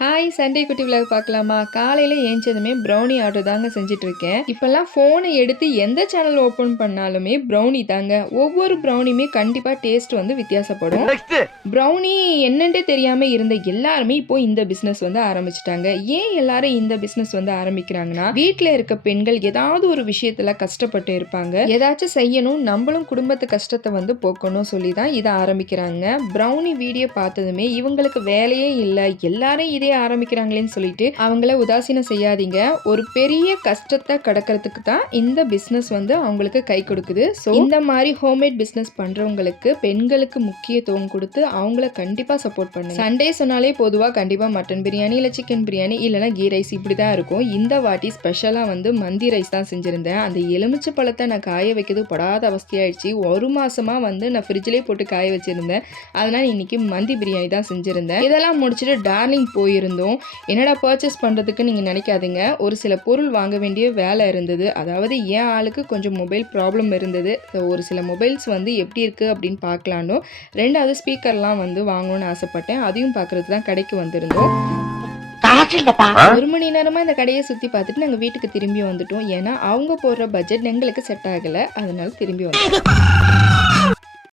Hi Sunday குட்டி vlog பார்க்கலாமா? காலையில் ஏஞ்சதுமே ப்ரௌனி ஆர்டர் தாங்க செஞ்சுட்டு இருக்கேன் இப்போல்லாம் ஃபோனை எடுத்து எந்த சேனல் ஓப்பன் பண்ணாலுமே ப்ரௌனி தாங்க. ஒவ்வொரு ப்ரௌனியுமே கண்டிப்பாக டேஸ்ட் வந்து வித்தியாசப்படும். ப்ரௌனி என்னன்ட்டே தெரியாமல் இருந்த எல்லாருமே இப்போ இந்த பிஸ்னஸ் வந்து ஆரம்பிச்சிட்டாங்க. ஏன் எல்லாரும் இந்த பிஸ்னஸ் வந்து ஆரம்பிக்கிறாங்கன்னா வீட்டில் இருக்க பெண்கள் ஏதாவது ஒரு விஷயத்தில் கஷ்டப்பட்டு இருப்பாங்க. ஏதாச்சும் செய்யணும் நம்மளும் குடும்பத்து கஷ்டத்தை வந்து போக்கணும் சொல்லி தான் இதை ஆரம்பிக்கிறாங்க. ப்ரௌனி வீடியோ பார்த்ததுமே இவங்களுக்கு வேலையே இல்லை. எல்லாரும் இதே ஆரம்பிக்கிறாங்களேன்னு சொல்லிட்டு அவங்கள உதாசீனம் செய்யாதீங்க. ஒரு பெரிய கஷ்டத்தை கடக்கிறதுக்கு தான் இந்த பிஸ்னஸ் வந்து அவங்களுக்கு கை கொடுக்குது. ஸோ இந்த மாதிரி ஹோம்மேட் பிஸ்னஸ் பண்றவங்களுக்கு பெண்களுக்கு முக்கியத்துவம் கொடுத்து அவங்கள கண்டிப்பா சப்போர்ட் பண்ணுங்க. சண்டே சொன்னாலே பொதுவாக கண்டிப்பா மட்டன் பிரியாணி இல்லை சிக்கன் பிரியாணி இல்லைனா கீ ரைஸ் இப்படி தான் இருக்கும். இந்த வாட்டி ஸ்பெஷலாக வந்து மந்தி ரைஸ் தான் செஞ்சுருந்தேன். அந்த எலுமிச்சை பழத்தை நான் காய வைக்கிறது படாத அவஸ்தையாயிடுச்சு. ஒரு மாசமா வந்து நான் ஃப்ரிட்ஜ்லேயே போட்டு காய வச்சிருந்தேன். அதனால இன்னைக்கு மந்தி பிரியாணி தான் செஞ்சுருந்தேன். இதெல்லாம் முடிச்சுட்டு டார்லிங் போயிருந்தோம் என்னடா பர்ச்சேஸ் பண்ணுறதுக்கு நீங்கள் நினைக்காதீங்க. ஒரு சில பொருள் வாங்க வேண்டிய வேலை இருந்தது. அதாவது என் ஆளுக்கு கொஞ்சம் மொபைல் ப்ராப்ளம் இருந்தது. ஒரு சில மொபைல்ஸ் வந்து எப்படி இருக்குது அப்படின்னு பார்க்கலான்னு ரெண்டாவது ஸ்பீக்கர்லாம் வந்து வாங்கணும்னு ஆசைப்பட்டேன். அதையும் பார்க்குறது தான் கடைக்கு வந்திருந்தோம். ஒரு மணி நேரமாக இந்த கடையை சுற்றி பார்த்துட்டு நாங்கள் வீட்டுக்கு திரும்பி வந்துட்டோம். ஏன்னா அவங்க போடுற பட்ஜெட் எங்களுக்கு செட் ஆகலை. அதனால திரும்பி வந்தோம்.